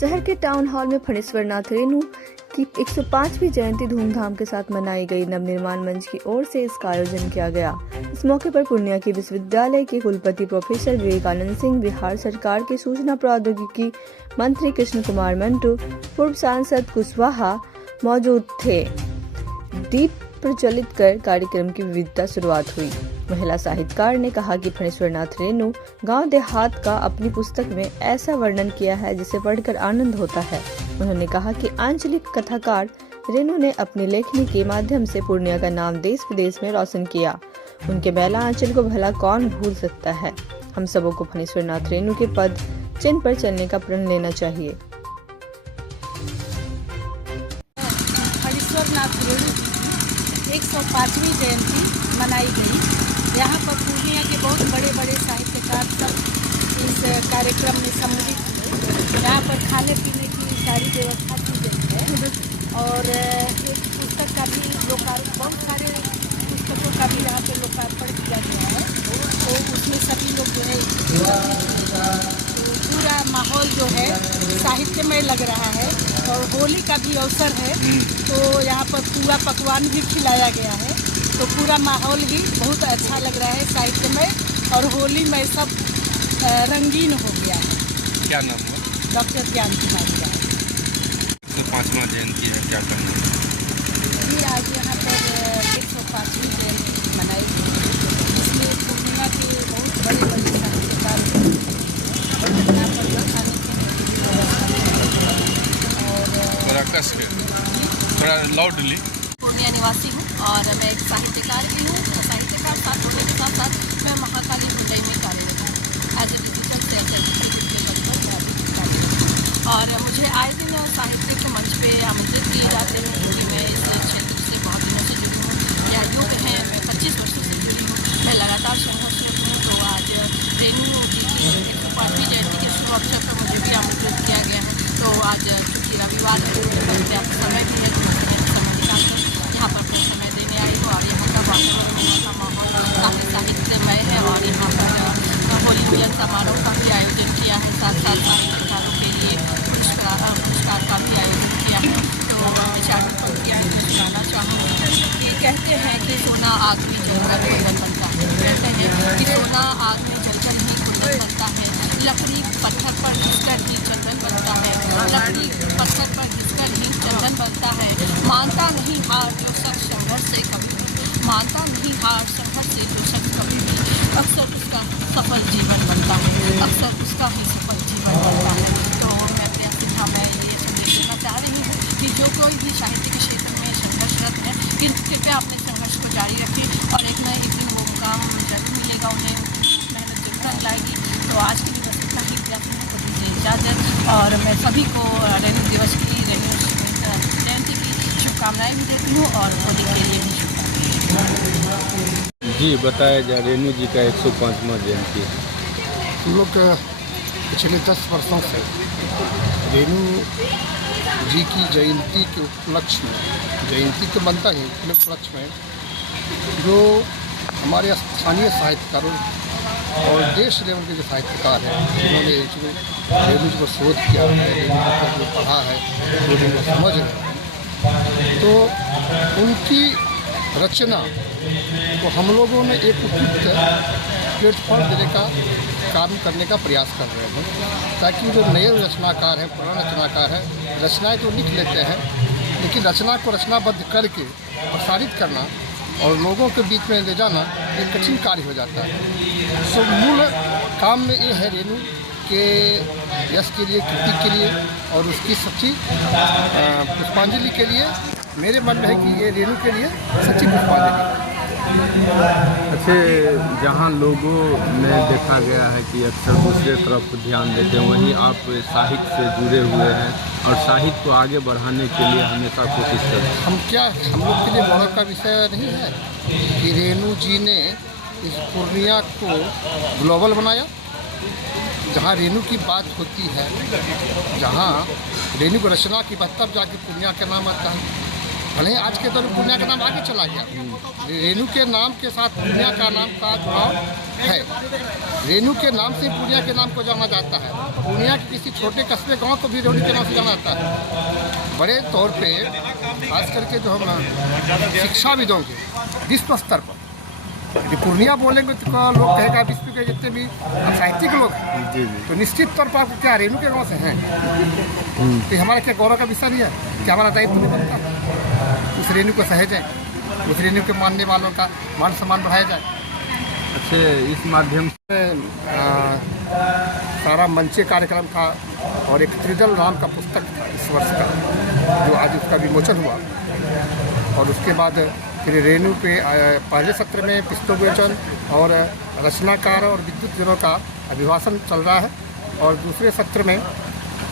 शहर के town hall में फणीश्वर नाथ रेणु की 105वीं जयंती धूमधाम के साथ मनाई गई। नवनिर्माण मंच की ओर से इसका आयोजन किया गया। इस मौके पर पूर्णिया के विश्वविद्यालय के कुलपति प्रोफेसर विवेकानंद सिंह, बिहार सरकार के सूचना प्रौद्योगिकी मंत्री कृष्ण कुमार मंटू, पूर्व सांसद कुशवाहा मौजूद थे। दीप प्रज्वलित कर कार्यक्रम की विविधता शुरुआत हुई। महिला साहित्यकार ने कहा कि फणीश्वर नाथ रेणु गांव देहात का अपनी पुस्तक में ऐसा वर्णन किया है जिसे पढ़कर आनंद होता है। उन्होंने कहा कि आंचलिक कथाकार रेणु ने अपनी लेखनी के माध्यम से पूर्णिया का नाम देश विदेश में रोशन किया। उनके बेला आंचल को भला कौन भूल सकता है। हम सबों को फणीश्वर नाथ रेणु के पद चिन्ह पर चलने का प्रण लेना चाहिए। फणीश्वर नाथ रेणु की 105वीं जयंती मनाई गई। यहाँ पर पूर्णिया के बहुत बड़े बड़े साहित्यकार सब इस कार्यक्रम में सम्मिलित हुए। यहाँ पर खाने पीने की सारी व्यवस्था की गई है और एक पुस्तक का भी लोकार्पण, बहुत सारे पुस्तकों का भी यहाँ पर लोकार्पण किया गया है। तो उसमें सभी लोग जो है पूरा माहौल जो है साहित्यमय लग रहा है। और होली का भी अवसर है तो यहाँ पर पूरा पकवान भी खिलाया गया है। तो पूरा माहौल ही बहुत अच्छा लग रहा है, साहित्यमय और होली में सब रंगीन हो गया है। क्या नाम है? डॉक्टर ज्ञान कुमारी राय। 105वां जयंती है, क्या करना है? जी आज यहाँ पर 105वीं जयंती मनाई गई, इसमें पूर्णिया के बहुत बड़े बड़े साहित्यकार यहाँ पर खाने पीने की व्यवस्था और थोड़ा कस के, थोड़ा लाउडली। पूर्णिया निवासी हूँ और मैं एक साहित्यकार भी हूँ। साहित्यकार साथ होने के साथ साथ मैं महाकाली हुंडई में कार्यरत हूँ as a digital sales executive के पद पर मैं अभी कार्यरत हूँ। और मुझे आए दिन साहित्य के मंच पे आमंत्रित किए जाते हैं क्योंकि मैं इस क्षेत्र से बहुत दिनों से जुड़ी हूँ। या युग है, मैं 25 वर्षों से जुड़ी हूँ, मैं लगातार संघर्षरत हूँ। तो आज रेणु जी की 105वीं जयंती के शुभ अवसर पर मुझे भी आमंत्रित किया गया है। तो आज चूँकि रविवार है, पर्याप्त समय भी है, यहाँ पर कुछ समय देने आई हूँ। और यहाँ का वातावरण, यहाँ का माहौल काफ़ी साहित्यमय है और यहाँ पर होली मिलन समारोह का भी आयोजन किया है, साथ साथ साहित्यकारों के लिए पुरस्कार का भी आयोजन किया है। तो मैं चार पंक्तियाँ सुनाना चाहूँगी कि कहते हैं कि सोना आग में जलकर कुंदन बनता है। कहते हैं कि सोना आग में जलकर ही कुंदन बनता है। लकड़ी पत्थर पर घिसकर ही चंदन बनता है। लकड़ी पत्थर पर घिसकर ही चंदन बनता है। मानता नहीं हार जो शख्स संघर्ष से कभी भी, मानता नहीं हार संघर्ष से जो शख्स कभी भी, अक्सर उसका सफल जीवन बनता है, अक्सर उसका ही सफल जीवन बनता है। तो मैं प्रिया मैं ये संदेश देना चाह रही हूँ कि जो कोई भी साहित्य के क्षेत्र में संघर्षरत है कृपया अपने संघर्ष को जारी रखें और एक न एक दिन वो मुकाम जरूर मिलेगा, उन्हें मेहनत जरूर लाएगी। तो आज के लिए बस इतना ही प्रयास को दीजिए इजाज़त और मैं सभी को रेणु दिवस की, रेणु जयंती की शुभकामनाएँ भी देती हूँ और होली के लिए भी शुभकामनाएँ। जी बताया जाए, रेणु जी का 105वां जयंती है। हम लोग पिछले 10 वर्षों से रेणु जी की जयंती के उपलक्ष्य में, जयंती तो बनता ही उपलक्ष्य में, जो हमारे स्थानीय साहित्यकारों और देश लेवल के जो साहित्यकार हैं जिन्होंने रेणु जी को शोध किया है, रेणु जी को पढ़ा है, रेणु को समझ रहे हैं, तो उनकी रचना को हम लोगों ने एक उपयुक्त प्लेटफॉर्म देने का काम करने का प्रयास कर रहे हैं ताकि जो नए रचनाकार हैं, पुराने रचनाकार हैं, रचनाएँ तो लिख लेते हैं लेकिन रचना को रचनाबद्ध करके प्रसारित करना और लोगों के बीच में ले जाना एक कठिन कार्य हो जाता है। सो मूल काम में ये है रेणु के यश के लिए, कृति के लिए और उसकी सच्ची पुष्पांजलि के लिए मेरे मन में है कि ये रेणु के लिए सच्ची पुष्पांजलि। अच्छे, जहाँ लोगों में देखा गया है कि अक्सर दूसरे तरफ ध्यान देते हैं, वहीं आप साहित्य से जुड़े हुए हैं और साहित्य को आगे बढ़ाने के लिए हमेशा कोशिश करते हैं। हम लोग के लिए गौरव का विषय नहीं है कि रेणु जी ने इस पूर्णिया को ग्लोबल बनाया। जहाँ रेणु की बात होती है, जहाँ रेणु की रचना की बात, तब जाके पूर्णिया का नाम आता है। भले ही आज के दौर में पूर्णिया का नाम आगे चला गया, रेणु के नाम के साथ पूर्णिया का नाम का जुड़ाव है। रेणु के नाम से पूर्णिया के नाम को जाना जाता है। पूर्णिया के किसी छोटे कस्बे गांव को भी रेणु के नाम से जाना जाता है। बड़े तौर पे खास करके जो हम शिक्षाविदों के विश्व स्तर पर यदि पूर्णिया बोलेंगे तो लोग कहेगा विश्व के जितने भी साहित्यिक लोग हैं जी तो निश्चित तौर पर आपको क्या रेणु के गाँव से हैं तो हमारा क्या गौरव का विषय नहीं है, क्या हमारा दायित्व नहीं बनता उस रेणु को सहेजें, उस रेणु के मानने वालों का मान सम्मान बढ़ाया जाए। अच्छे, इस माध्यम से सारा मंचे कार्यक्रम था और एक त्रिदल नाम का पुस्तक था इस वर्ष का जो आज उसका विमोचन हुआ। और उसके बाद फिर रेणु पे पहले सत्र में पुष्पोवचन और रचनाकार और विद्युत जनों का अभिभाषण चल रहा है और दूसरे सत्र में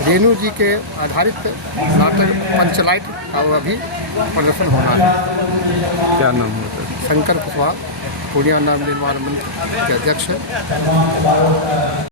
रेणु जी के आधारित नाटक पंचलाइट का अभी प्रदर्शन होना है। क्या नाम है सर? शंकर कुशवाहा पूर्णिया नव निर्माण मंच के अध्यक्ष हैं।